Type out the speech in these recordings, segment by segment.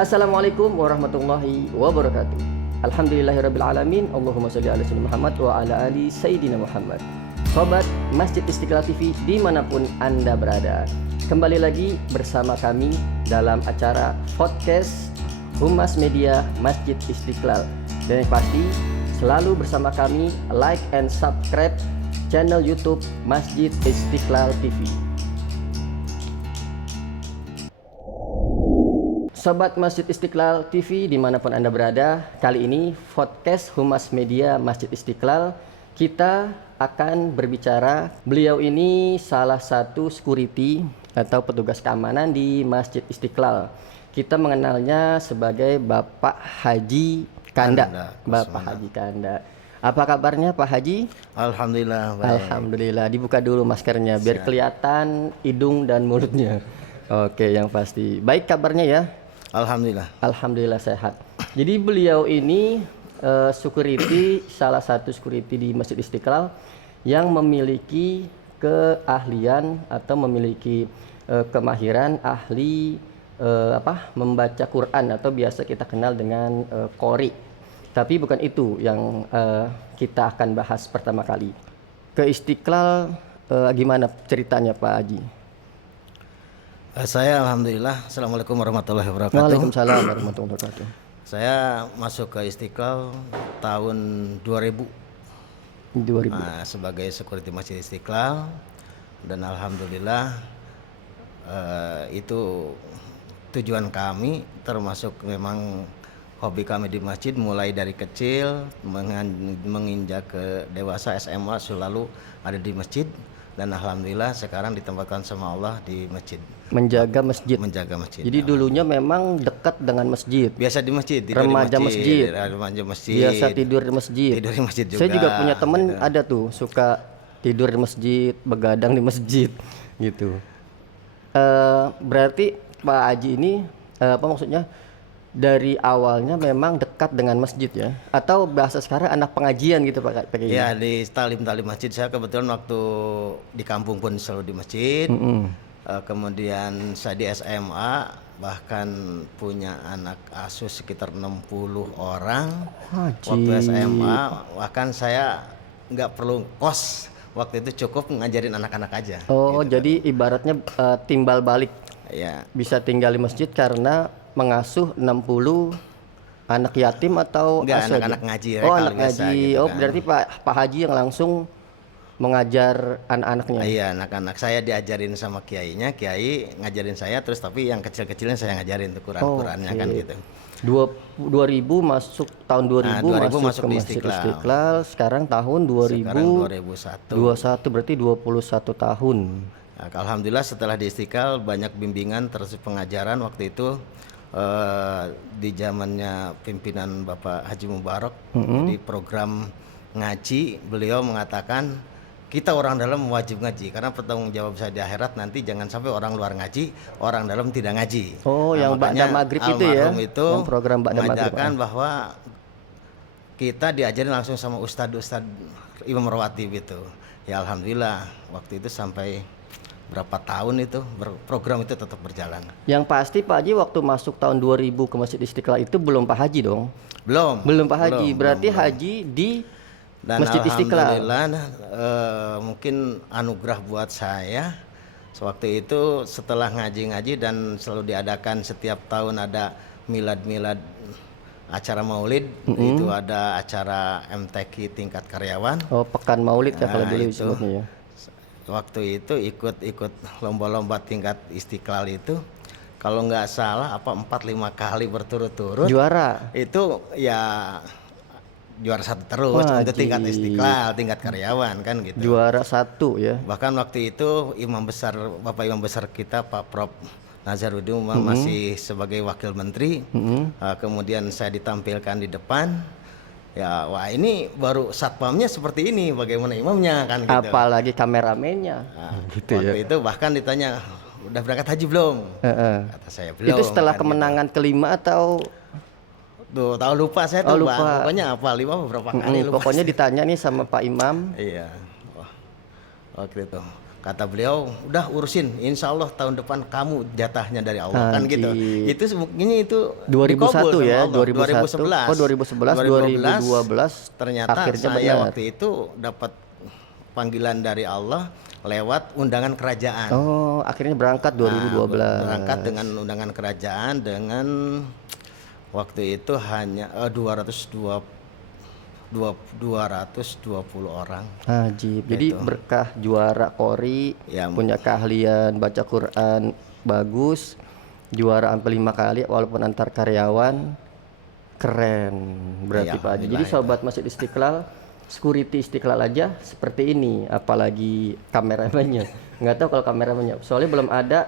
Assalamualaikum warahmatullahi wabarakatuh. Alhamdulillahirabbil alamin. Allahumma shalli ala sayyidina Muhammad wa ala ali sayyidina Muhammad. Sobat Masjid Istiqlal TV dimanapun Anda berada, kembali lagi bersama kami dalam acara podcast Humas Media Masjid Istiqlal. Dan yang pasti selalu bersama kami, like and subscribe channel YouTube Masjid Istiqlal TV. Sobat Masjid Istiqlal TV dimanapun Anda berada, kali ini podcast Humas Media Masjid Istiqlal kita akan berbicara. Beliau ini salah satu security atau petugas keamanan di Masjid Istiqlal. Kita mengenalnya sebagai Bapak Haji Kanda. Bapak Haji Kanda. Apa kabarnya Pak Haji? Alhamdulillah baik. Alhamdulillah. Dibuka dulu maskernya biar kelihatan hidung dan mulutnya. Oke, yang pasti. Baik kabarnya ya? Alhamdulillah. Alhamdulillah sehat. Jadi beliau ini security, salah satu security di Masjid Istiqlal yang memiliki keahlian atau memiliki kemahiran ahli membaca Quran atau biasa kita kenal dengan qori. Tapi bukan itu yang kita akan bahas pertama kali. Ke Istiqlal gimana ceritanya Pak Haji? Saya alhamdulillah. Assalamualaikum warahmatullahi wabarakatuh. Waalaikumsalam warahmatullahi wabarakatuh. Saya masuk ke Istiqlal tahun 2000. Sebagai security Masjid Istiqlal, dan alhamdulillah itu tujuan kami, termasuk memang hobi kami di masjid mulai dari kecil menginjak ke dewasa SMA selalu ada di masjid. Dan alhamdulillah sekarang ditempatkan sama Allah di masjid. Menjaga masjid. Jadi dulunya memang dekat dengan masjid. Biasa di masjid. Remaja masjid. Remaja masjid. Biasa tidur di masjid. Tidur di masjid juga. Saya juga punya temen ada tuh suka tidur di masjid, begadang di masjid, gitu. Berarti Pak Haji ini apa maksudnya? Dari awalnya memang dekat dengan masjid ya, atau bahasa sekarang anak pengajian gitu Pak? Ya, di talim masjid. Saya kebetulan waktu di kampung pun selalu di masjid. Kemudian saya di SMA bahkan punya anak asuh sekitar 60 orang. Waktu SMA bahkan saya nggak perlu kos, waktu itu cukup ngajarin anak-anak aja. Oh gitu. Jadi ibaratnya timbal balik ya, bisa tinggal di masjid karena mengasuh 60 anak yatim atau enggak, anak-anak ngaji. Oh, anak ngaji. Gitu oh, kan. Berarti Pak Haji yang langsung mengajar anak-anaknya. Iya, anak-anak saya diajarin sama kiainya, kiai ngajarin saya, terus tapi yang kecil-kecilnya saya ngajarin tuh Quran-Qurannya kan gitu. 2000 masuk tahun 2000, 2000 masuk ke Masjid Istiqlal. Sekarang tahun 2021. Berarti 21 tahun. Nah, alhamdulillah setelah di Istiqlal banyak bimbingan terus pengajaran waktu itu. Di zamannya pimpinan Bapak Haji Mubarak, di program ngaji, beliau mengatakan kita orang dalam wajib ngaji karena pertanggung jawab saya di akhirat nanti, jangan sampai orang luar ngaji, orang dalam tidak ngaji. Oh, yang ba'da maghrib itu ya? Itu yang program ba'da maghrib mengajarkan bahwa kita diajarin langsung sama ustadz imam rawatib itu. Ya alhamdulillah waktu itu sampai berapa tahun itu program itu tetap berjalan. Yang pasti Pak Haji waktu masuk tahun 2000 ke Masjid Istiqlal itu belum Pak Haji dong? Belum Pak Haji. Berarti belum. Haji di dan Masjid Istiqlal. Alhamdulillah mungkin anugerah buat saya. Sewaktu itu setelah ngaji-ngaji dan selalu diadakan setiap tahun ada milad-milad acara maulid, itu ada acara MTQ tingkat karyawan. Oh, pekan maulid ya kalau dulu disebutnya ya. Waktu itu ikut lomba-lomba tingkat Istiqlal itu, kalau nggak salah 4-5 kali berturut-turut juara. Itu ya juara 1 terus. Untuk tingkat Istiqlal, tingkat karyawan kan gitu. Juara 1 ya. Bahkan waktu itu Bapak Imam Besar kita Pak Prof Nazaruddin masih sebagai wakil menteri. Kemudian saya ditampilkan di depan. Ya, wah ini baru satpamnya seperti ini, bagaimana imamnya kan gitu. Apalagi kameramennya. Gitu waktu itu bahkan ditanya, udah berangkat haji belum? Kata saya belum. Itu setelah kan kemenangan gitu. Kelima atau? Tuh, tahu lupa saya tuh lupa. Bang. Pokoknya apa 5 beberapa kali lupa. Pokoknya ditanya nih sama Pak Imam. Iya. Wah, waktu itu. Kata beliau, udah urusin, insya Allah tahun depan kamu jatahnya dari Allah kan gitu. Itu mungkin itu 2001 ya, 2011. Oh 2011, 2012 ternyata akhirnya saya benar. waktu itu dapat panggilan dari Allah lewat undangan kerajaan. Oh, akhirnya berangkat 2012. Berangkat dengan undangan kerajaan dengan waktu itu hanya 220 orang. Ajib. Jadi berkah juara Qori, Ya, punya keahlian baca Quran bagus, juara sampai 5 kali walaupun antar karyawan, keren berarti Ya, Pak Haji. Jadi alhamdulillah, sobat Masjid Istiqlal, security Istiqlal aja seperti ini, apalagi kameramannya. Nggak tahu kalau kameramannya, soalnya belum ada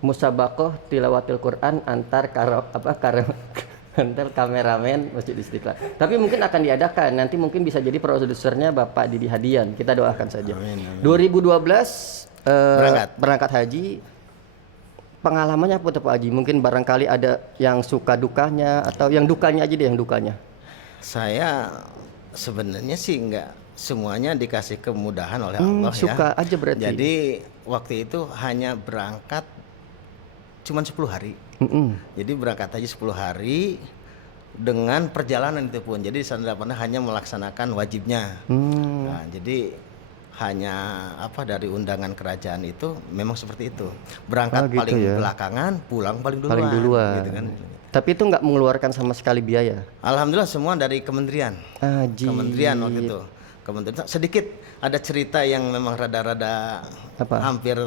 musabaqah tilawatil Quran antar antar kameramen Masjid Istiqlal. Tapi mungkin akan diadakan. Nanti mungkin bisa jadi produsernya Bapak Didi Hadian. Kita doakan saja. Amin, amin. 2012 berangkat haji. Pengalamannya apa tuh Pak Haji? Mungkin barangkali ada yang suka dukanya atau yang dukanya aja deh, yang dukanya. Saya sebenarnya sih enggak semuanya dikasih kemudahan oleh Allah Suka ya. aja berarti. Jadi waktu itu hanya berangkat cuman 10 hari. Jadi berangkat aja 10 hari dengan perjalanan itu pun. Jadi sana hanya melaksanakan wajibnya. Nah, jadi hanya dari undangan kerajaan itu memang seperti itu. Berangkat gitu paling ya. belakangan, pulang paling duluan. Paling duluan. Gitu kan. Tapi itu nggak mengeluarkan sama sekali biaya. Alhamdulillah semua dari kementerian. Ajib. Kementerian waktu itu. Kementerian sedikit ada cerita yang memang rada-rada hampir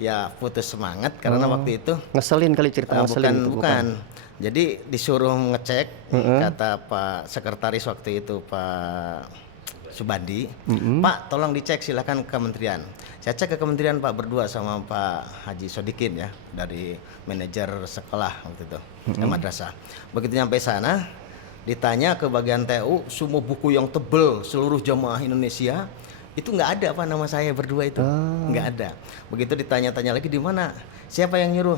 ya putus semangat karena waktu itu Ngeselin kali cerita ngeselin itu, bukan. Jadi disuruh ngecek kata Pak Sekretaris waktu itu Pak Subandi, Pak tolong dicek silakan ke kementerian. Saya cek ke kementerian Pak berdua sama Pak Haji Sodikin ya dari manajer sekolah waktu itu madrasah. Begitu nyampe sana ditanya ke bagian TU, semua buku yang tebel seluruh jamaah Indonesia itu nggak ada Pak nama saya berdua itu nggak ada. Begitu ditanya-tanya lagi di mana, siapa yang nyuruh?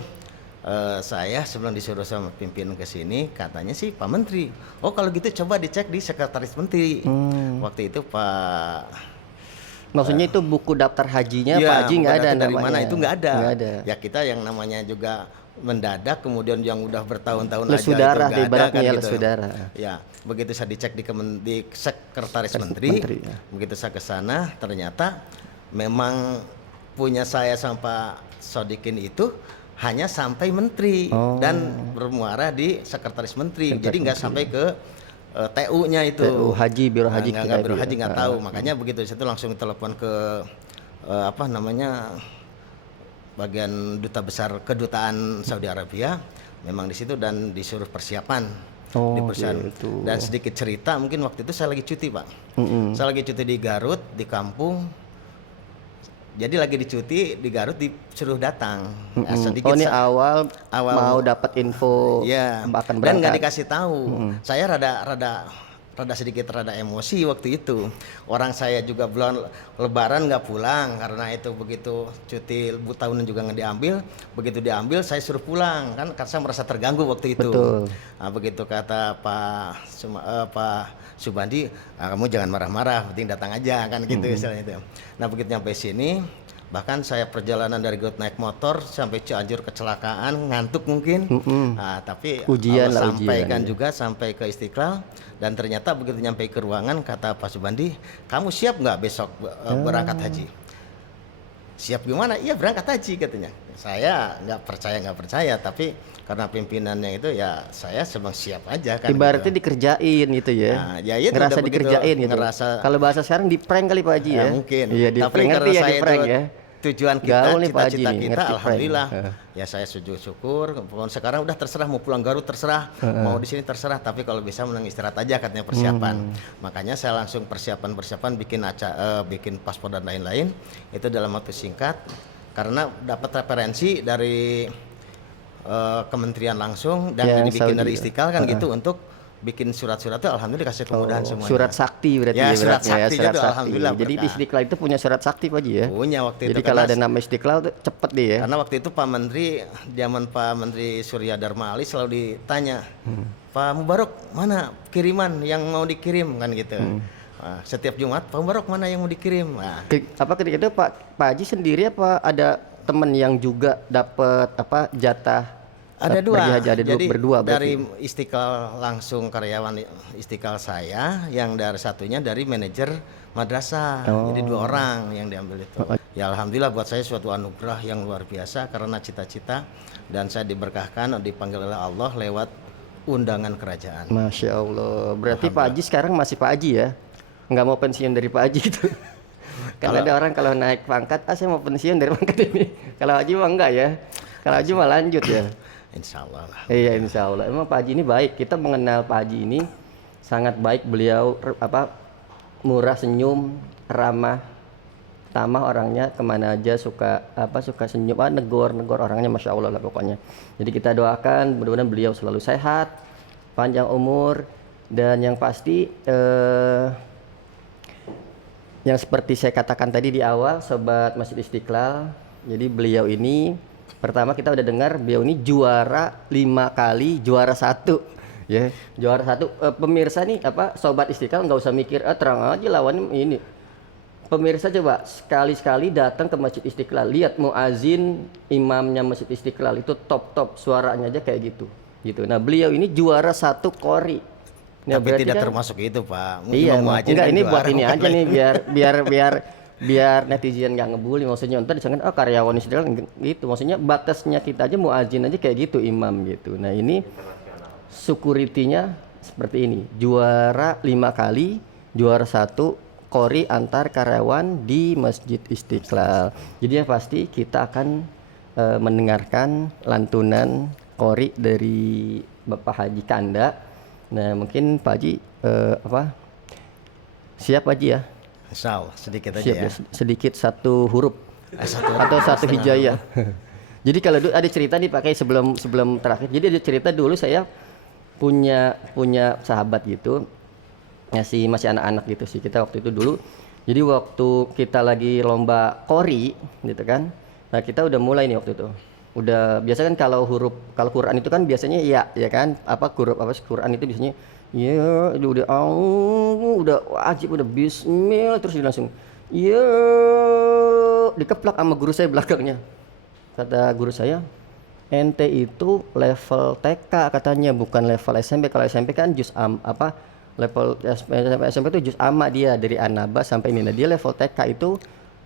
Saya sebelum disuruh sama pimpinan ke sini katanya sih Pak Menteri. Oh kalau gitu coba dicek di Sekretaris Menteri. Waktu itu Pak. Maksudnya itu buku daftar hajinya Ya, Pak Haji nggak ada dari namanya. mana itu nggak ada. Nggak ada. Ya kita yang namanya juga mendadak kemudian yang udah bertahun-tahun aja Saudara itu nggak ada ibaratnya kan ya gitu. saudara. Ya begitu saya dicek di Sekretaris Menteri ya. begitu saya ke sana ternyata memang punya saya sama Pak Sodikin itu hanya sampai Menteri dan bermuara di Sekretaris Menteri. Jadi nggak sampai ke TU-nya itu. TU Haji, Biro Haji nggak Biro Haji nggak tahu. Makanya begitu situ langsung telepon ke bagian duta besar kedutaan Saudi Arabia. Memang di situ dan disuruh persiapan. Gitu. Dan sedikit cerita mungkin waktu itu saya lagi cuti Pak. Saya lagi cuti di Garut di kampung. Jadi lagi dicuti di Garut disuruh datang. Sedikit ini awal mau dapat info ya, akan berangkat. dan nggak dikasih tahu. Saya rada sedikit emosi waktu itu. Orang saya juga belum Lebaran nggak pulang karena itu begitu cuti tahunan juga nggak diambil. Begitu diambil saya suruh pulang kan karena saya merasa terganggu waktu itu. Betul. Nah, begitu kata Pak Subandi, kamu jangan marah-marah, penting datang aja kan gitu istilahnya itu. Nah begitu nyampe sini, bahkan saya perjalanan dari Garut naik motor sampai Cianjur kecelakaan, ngantuk mungkin. Nah, tapi Ujian Allah lah, sampaikan ujian, juga sampai ke Istiqlal dan ternyata begitu nyampe ke ruangan kata Pak Subandi, kamu siap nggak besok berangkat haji? Siap gimana? Iya berangkat haji katanya. Saya nggak percaya tapi karena pimpinannya itu ya saya memang siap aja kan. Ibaratnya gitu. dikerjain gitu ya. Nah, ya itu ngerasa udah begitu, dikerjain gitu. Kalau bahasa sekarang di prank kali Pak Haji ya. Mungkin. Iya, di Tapi prank, karena ngerti ya saya di prank itu ya. tujuan kita, Gaul nih Pak Haji cita-cita nih, kita ngerti prank. alhamdulillah. Ya saya sujud syukur. Sekarang udah terserah mau pulang Garut terserah, mau di sini terserah. Tapi kalau bisa menang istirahat aja katanya persiapan. Makanya saya langsung persiapan bikin paspor dan lain-lain. Itu dalam waktu singkat. Karena dapat referensi dari kementerian langsung dan Yang dibikin Saudi, dari Istiqlal kan gitu untuk bikin surat-surat itu alhamdulillah kasih kemudahan semuanya. Surat sakti berarti Ya, ya, surat beratnya sakti surat itu sakti. alhamdulillah Jadi di berkah. Istiqlal itu punya surat sakti Pak Haji ya. Punya waktu Jadi itu kalau karena- ada nama Istiqlal tuh cepet deh ya. Karena waktu itu Pak Menteri, zaman Pak Menteri Surya Dharma Ali selalu ditanya, Pak Mubarok mana kiriman yang mau dikirim kan gitu. Setiap Jumat, Pak Mubarok mana yang mau dikirim? Nah, Apa ketika itu Pak Haji sendiri apa ada teman yang juga dapat apa jatah ada pergi dua. haji, ada Jadi berdua dari berarti. Istiqlal langsung karyawan Istiqlal saya, yang dari satunya dari manajer madrasah. Jadi 2 orang yang diambil itu. Ya alhamdulillah buat saya suatu anugerah yang luar biasa karena cita-cita dan saya diberkahkan dipanggil oleh Allah lewat undangan kerajaan. Masya Allah. Berarti Pak Haji sekarang masih Pak Haji ya? Nggak mau pensiun dari Pak Haji gitu. Kan ada orang kalau naik pangkat, saya mau pensiun dari pangkat ini. Kalau Haji mah enggak ya. Kalau Haji mah lanjut ya. Insya Allah lah. Iya insya Allah. Emang Pak Haji ini baik. Kita mengenal Pak Haji ini sangat baik. Beliau murah senyum, ramah, tamah orangnya, kemana aja suka senyum, negor orangnya, masya Allah lah pokoknya. Jadi kita doakan mudah-mudahan beliau selalu sehat, panjang umur, dan yang pasti yang seperti saya katakan tadi di awal, sobat Masjid Istiqlal. Jadi beliau ini pertama kita udah dengar beliau ini juara 5 kali, juara 1 ya, juara 1. Pemirsa nih sobat Istiqlal nggak usah mikir terang aja lawan ini. Pemirsa coba sekali-sekali datang ke Masjid Istiqlal, lihat muazin imamnya Masjid Istiqlal itu top suaranya aja kayak gitu. Nah beliau ini juara 1 qori. Nah, tapi tidak kan, termasuk itu Pak. Iya, enggak kan ini buat ini aja nih biar netizen nggak ngebully, maksudnya ntar disangka karyawan Istiqlal gitu, maksudnya batasnya kita aja muazin aja kayak gitu, imam gitu. Nah ini security-nya seperti ini, juara 5 kali, juara 1 qori antar karyawan di Masjid Istiqlal. Jadi yang pasti kita akan mendengarkan lantunan qori dari Bapak Haji Kanda. Nah mungkin Pak Haji siap Pak Haji ya? Insya Allah sedikit aja Siap, ya. Sedikit 1 huruf atau 1 setengah hijayah. Jadi kalau ada cerita nih pakai sebelum terakhir. Jadi ada cerita dulu saya punya sahabat gitu. Masih anak-anak gitu sih kita waktu itu dulu. Jadi waktu kita lagi lomba qori gitu kan. Nah, kita udah mulai nih waktu itu. Udah biasa kan kalau Quran itu kan biasanya ya kan, huruf Quran itu biasanya ya udah wajib, udah bismillah, terus langsung ya dikeplak sama guru saya belakangnya. Kata guru saya, ente itu level TK katanya, bukan level SMP. Kalau SMP kan level SMP itu juz amma, dia dari An-Naba sampai ini. Nah, dia level TK itu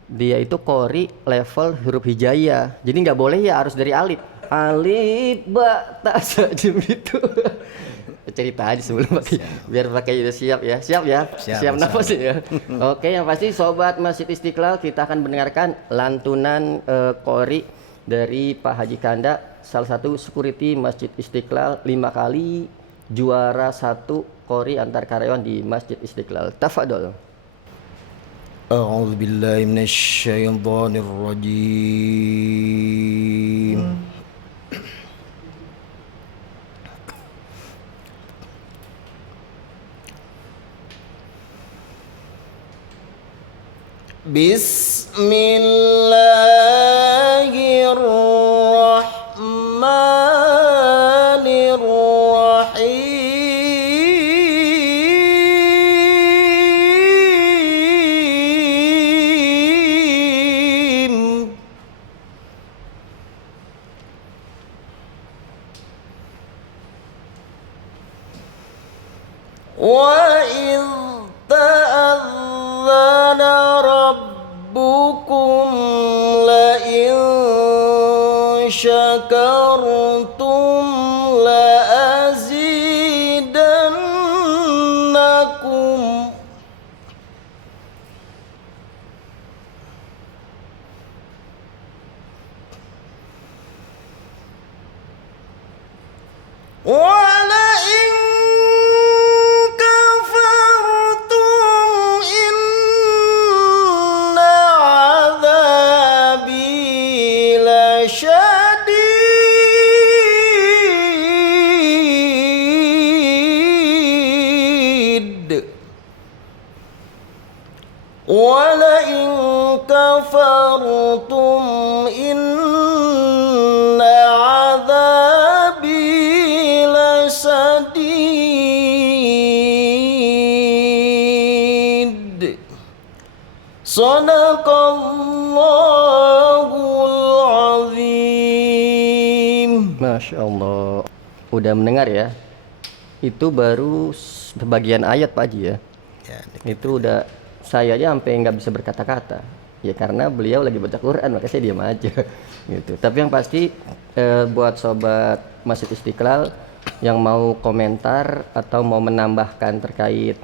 dia itu qori level huruf hijaiyah. Jadi nggak boleh ya harus dari alif ba ta sa jim itu. Cerita aja sebelum biar pakai udah siap ya. Siap nafas ya. Oke, yang pasti sobat Masjid Istiqlal, kita akan mendengarkan lantunan qori dari Pak Haji Kanda, salah satu security Masjid Istiqlal 5 kali, juara 1 qori antar karyawan di Masjid Istiqlal. Tafadhol. A'udzu billahi minasyaitonir rajim. Bismillahirrahmanirrahim. وَإِذْ تَأَذَّنَ رَبُّكُمْ لَئِن شَكَرْتُمْ لَأَزِيدَنَّكُمْ وَلَئِن كَفَرْتُمْ إِنَّ عَذَابِي لَشَدِيدٌ Sadaqallahul azim. Masya Allah. Udah mendengar ya? Itu baru sebagian ayat Pak Haji ya. Ya, Itu udah saya aja sampai nggak bisa berkata-kata. Ya karena beliau lagi baca Quran, maka saya diam aja gitu. Tapi yang pasti buat sobat Masjid Istiqlal yang mau komentar atau mau menambahkan terkait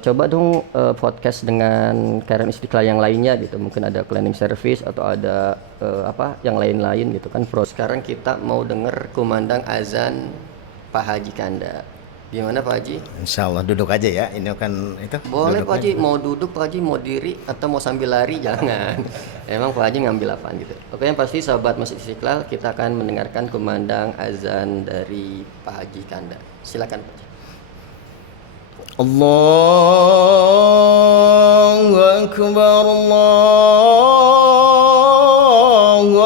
coba dong podcast dengan Karen Istiqlal yang lainnya gitu. Mungkin ada cleaning service atau ada apa yang lain-lain gitu kan. Sekarang kita mau denger kumandang azan Pak Haji Kanda. Gimana Pak Haji? Insya Allah duduk aja ya. Ini kan itu. Boleh Pak duduknya. Haji, mau duduk Pak Haji, mau diri atau mau sambil lari jangan. Emang Pak Haji ngambil apaan gitu. Oke, yang pasti sahabat Masjid Istiqlal, kita akan mendengarkan kumandang azan dari Pak Haji Kanda. Silakan Pak Haji. Allahu Akbar, Allahu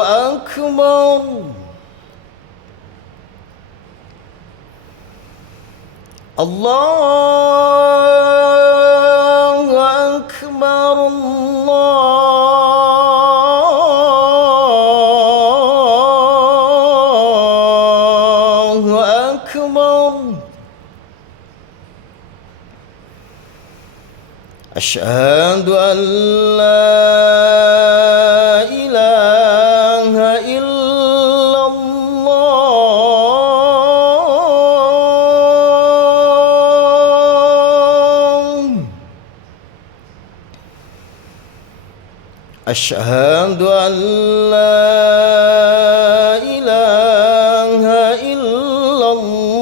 Akbar. Allahu Akbar, Allahu Akbar. أشهد أن لا إله إلا الله أشهد أن لا إله إلا الله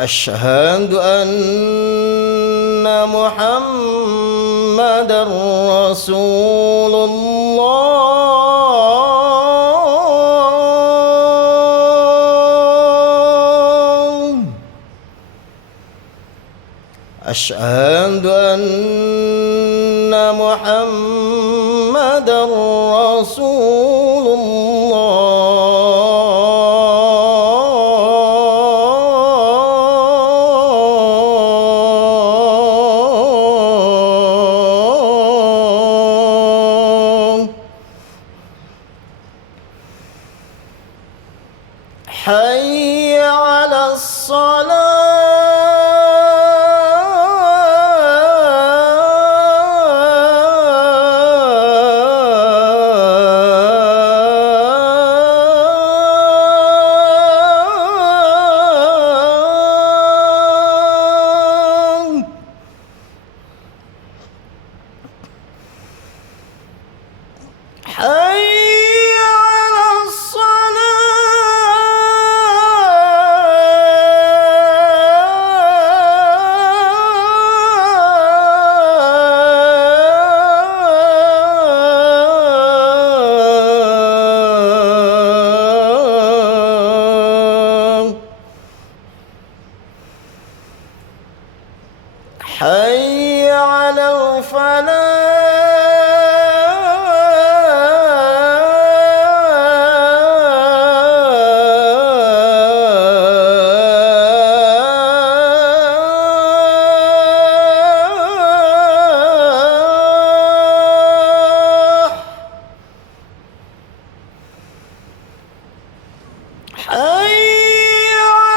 أشهد أن محمد رسول الله أشهد أن محمد رسول الله حي على الصلاة حي على الصلاة حي على الفلاح حي على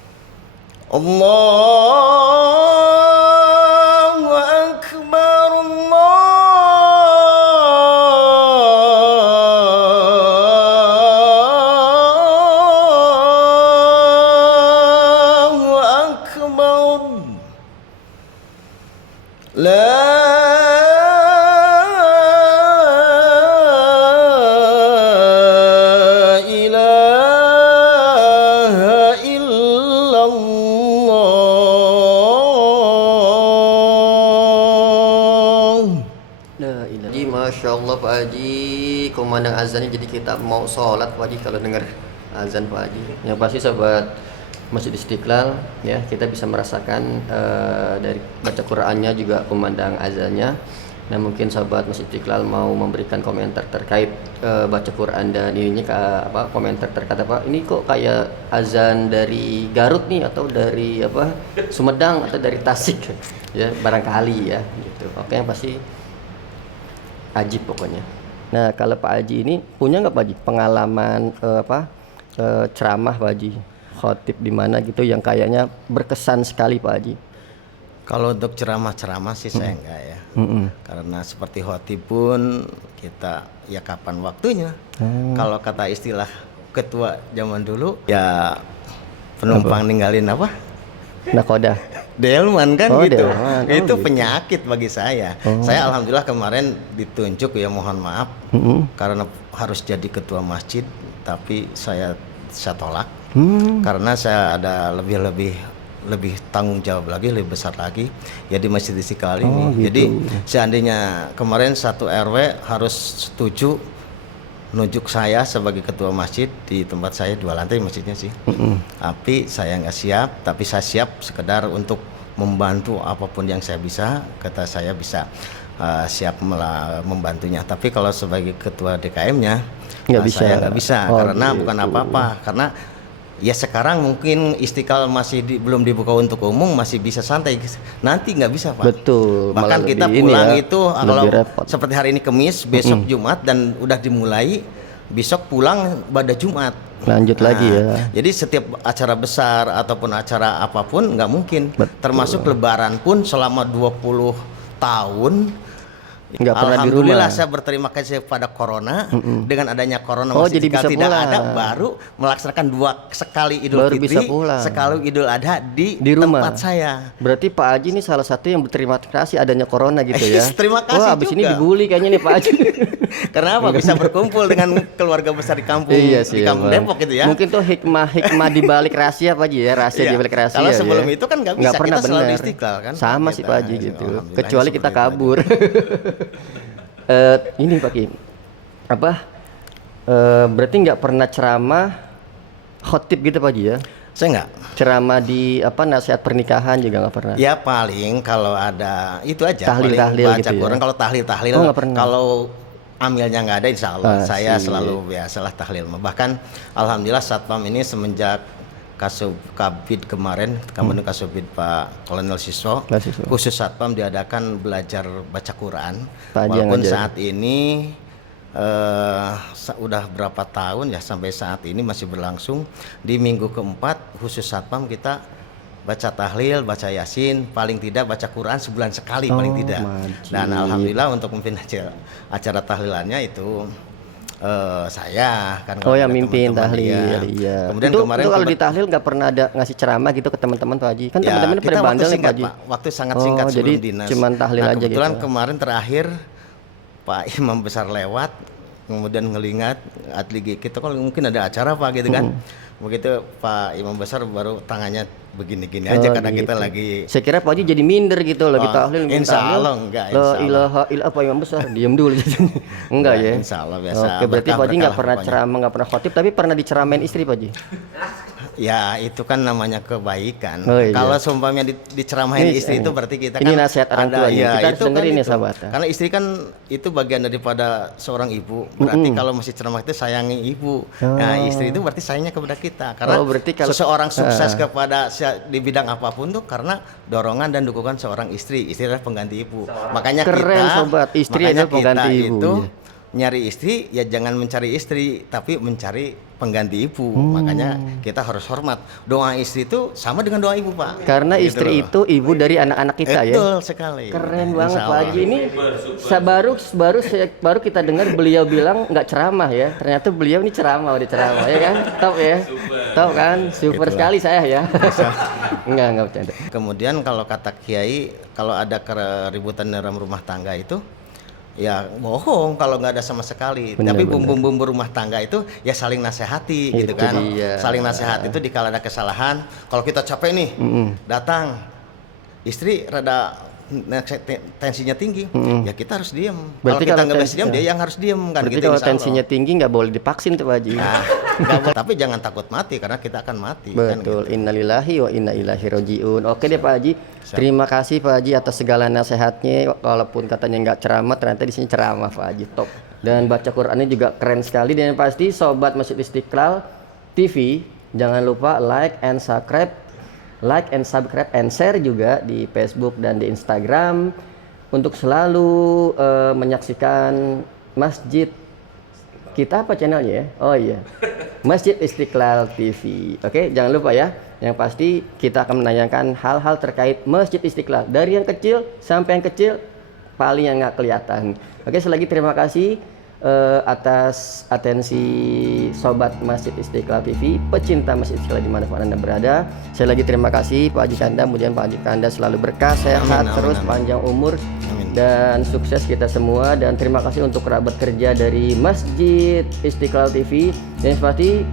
الفلاح الله أكبر الله أكبر لا إله إلا Masya Allah Pak Haji, kumandang azannya jadi kita mau sholat Pak Haji kalau dengar azan Pak Haji. Yang pasti sahabat Masjid Istiqlal ya, kita bisa merasakan dari baca Qur'annya juga kumandang azannya. Nah mungkin sahabat Masjid Istiqlal mau memberikan komentar terkait baca Quran dan ininya komentar terkait apa? Ini kok kayak azan dari Garut nih atau dari Sumedang atau dari Tasik ya barangkali ya gitu. Oke, yang pasti ajib pokoknya. Nah kalau Pak Haji ini punya nggak Pak Haji pengalaman ceramah Pak Haji, khotib di mana gitu yang kayaknya berkesan sekali Pak Haji? Kalau untuk ceramah-ceramah sih saya enggak ya. Karena seperti khotib pun kita ya kapan waktunya. Kalau kata istilah ketua zaman dulu ya penumpang ninggalin apa? Nakoda. Delman kan gitu. Delman. Itu Gitu. Penyakit bagi saya. Saya alhamdulillah kemarin ditunjuk ya, mohon maaf karena harus jadi ketua masjid, tapi saya tolak karena saya ada lebih tanggung jawab lagi, lebih besar lagi ya di Masjid Istiqlal ini. Gitu. Jadi seandainya kemarin satu RW harus setuju nunjuk saya sebagai ketua masjid di tempat saya 2 lantai masjidnya sih. Tapi saya nggak siap, tapi saya siap sekedar untuk membantu apapun yang saya bisa. Kata saya bisa siap membantunya. Tapi kalau sebagai ketua DKM-nya saya nggak bisa karena bukan apa-apa, karena ya sekarang mungkin Istiqlal masih belum dibuka untuk umum, masih bisa santai. Nanti nggak bisa Pak. Betul. Bahkan kita ini pulang ya, itu kalau repot. seperti hari ini Kamis, besok Jumat dan udah dimulai, besok pulang pada Jumat. Lanjut lagi ya. Jadi setiap acara besar ataupun acara apapun nggak mungkin. Termasuk Lebaran pun selama 20 tahun. Nggak pernah di Alhamdulillah rumah. saya berterima kasih pada Corona. Dengan adanya Corona jadi jika bisa tidak pulang. ada, baru melaksanakan sekali Idul Baru bisa Fitri, pulang. sekali Idul Adha di rumah. tempat saya. Berarti Pak Haji ini salah satu yang berterima kasih adanya corona gitu ya. Terima kasih Wah, abis ini juga. dibully kayaknya nih Pak Haji. Kenapa bisa berkumpul dengan keluarga besar di kampung, Iya di sih, kampung Bang. Depok gitu ya. Mungkin tuh hikmah di balik rahasia Pak Haji ya, rahasia Iya. di balik rahasia. Kalau sebelum ya. itu kan nggak bisa, pernah kita selalu bener. di Istiqlal kan. Sama sih Kita, Pak Haji gitu. alhamdulillah Kecuali kita seperti itu kabur. Ini Pak Ki, berarti nggak pernah ceramah khotib gitu Pak Haji ya? Saya nggak. Ceramah di nasihat pernikahan juga nggak pernah. Ya paling kalau ada itu aja. Tahlil paling baca gitu ya? Quran. Kalau tahlil, Oh, nggak pernah. kalau amilnya nggak ada, insya Allah saya Asik. selalu biasalah tahlil. Bahkan alhamdulillah Satpam ini semenjak Kabid kemarin, kemudian Kasubid Pak Kolonel Siso, khusus Satpam diadakan belajar baca Quran. Walaupun saat ini udah berapa tahun ya, sampai saat ini masih berlangsung. Di minggu keempat khusus Satpam kita baca tahlil, baca yasin, paling tidak baca Quran sebulan sekali paling tidak. Dan alhamdulillah untuk memimpin acara tahlilannya itu saya kan. Yang mimpin tahlil. Iya. Kemudian itu kemarin kalau di tahlil nggak pernah ada ngasih ceramah gitu ke teman-teman Pak Haji. Kan teman-teman pada bandel nih Pak Haji. Waktu sangat singkat sebelum jadi dinas. cuman tahlil aja kebetulan gitu. kemarin terakhir Pak Imam Besar lewat, kemudian ngelingat atli kita kalau mungkin ada acara Pak gitu kan. Begitu Pak Imam Besar baru tangannya begini-gini aja karena gitu. kita lagi. Saya kira Pak Haji jadi minder gitu lagi tahlil. Insya Allah enggak. La ilaha illallah Pak Imam Besar diam dulu. Enggak ya. Insya Allah biasa. Oke, berarti Pak Haji nggak pernah ceramah, nggak pernah khotib, tapi pernah diceramain istri Pak Haji. Ya itu kan namanya kebaikan. Iya. Kalau seumpamanya diceramahin Ini, istri itu berarti kita ini kan nasihat orang tua ya, kita harus itu dengerin ya itu. sahabat. Karena istri kan itu bagian daripada seorang ibu. Berarti kalau masih ceramah itu sayangi ibu. Nah istri itu berarti sayangnya kepada kita. Karena berarti kalau seseorang sukses kepada di bidang apapun tuh karena dorongan dan dukungan seorang istri. Istri adalah pengganti ibu. Makanya Keren, kita, sobat. Istri adalah pengganti ibu, itu iya. nyari istri ya jangan mencari istri tapi mencari pengganti ibu. Makanya kita harus hormat. Doa istri itu sama dengan doa ibu Pak. Karena Gitu istri loh. itu ibu dari anak-anak kita ya. Betul sekali. Keren Insya banget Pak Allah. Haji. Ini baru kita dengar beliau bilang nggak ceramah ya. Ternyata beliau ini ceramah, udah ceramah ya kan. Top ya. Top kan. Super sekali saya ya. Enggak bercanda. Kemudian kalau kata Kiai, kalau ada keributan dalam rumah tangga itu ya bohong kalau nggak ada sama sekali. Tapi bumbu-bumbu rumah tangga itu ya saling nasihati gitu kan. Saling nasihati itu dikala ada kesalahan. Kalau kita capek nih, datang istri rada tensinya tinggi, ya kita harus diam. Kalau Berarti kita kalau nggak bisa tensi- diam, dia yang harus diam kan Berarti gitu. kalau insya Allah. tensinya tinggi nggak boleh divaksin tuh Pak Haji. Nah, nggak boleh. Tapi jangan takut mati karena kita akan mati. Kan, Betul, gitu. innalillahi wa inna ilaihi rajiun. Oke deh Pak Haji, terima kasih Pak Haji atas segala nasihatnya. Walaupun katanya nggak ceramah, ternyata di sini ceramah Pak Haji, top. Dan baca Qurannya juga keren sekali. Dan yang pasti Sobat Masjid Istiqlal TV, jangan lupa like and subscribe and share juga di Facebook dan di Instagram untuk selalu menyaksikan masjid kita, apa channelnya ya? Oh iya, Masjid Istiqlal TV. Oke, jangan lupa ya. Yang pasti kita akan menanyakan hal-hal terkait Masjid Istiqlal dari yang kecil sampai yang kecil paling yang nggak kelihatan. Oke, sekali lagi terima kasih atas atensi Sobat Masjid Istiqlal TV, pecinta Masjid Istiqlal dimanapun Anda berada. Saya lagi terima kasih Pak Haji Kanda, kemudian Pak Haji Kanda selalu berkah, sehat, terus panjang umur dan sukses kita semua. Dan terima kasih untuk kerabat kerja dari Masjid Istiqlal TV. Dan pasti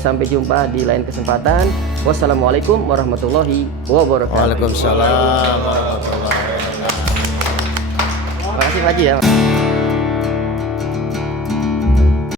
sampai jumpa di lain kesempatan. Wassalamualaikum warahmatullahi wabarakatuh. Waalaikumsalam warahmatullahi wabarakatuh. Terima kasih Pak Haji ya.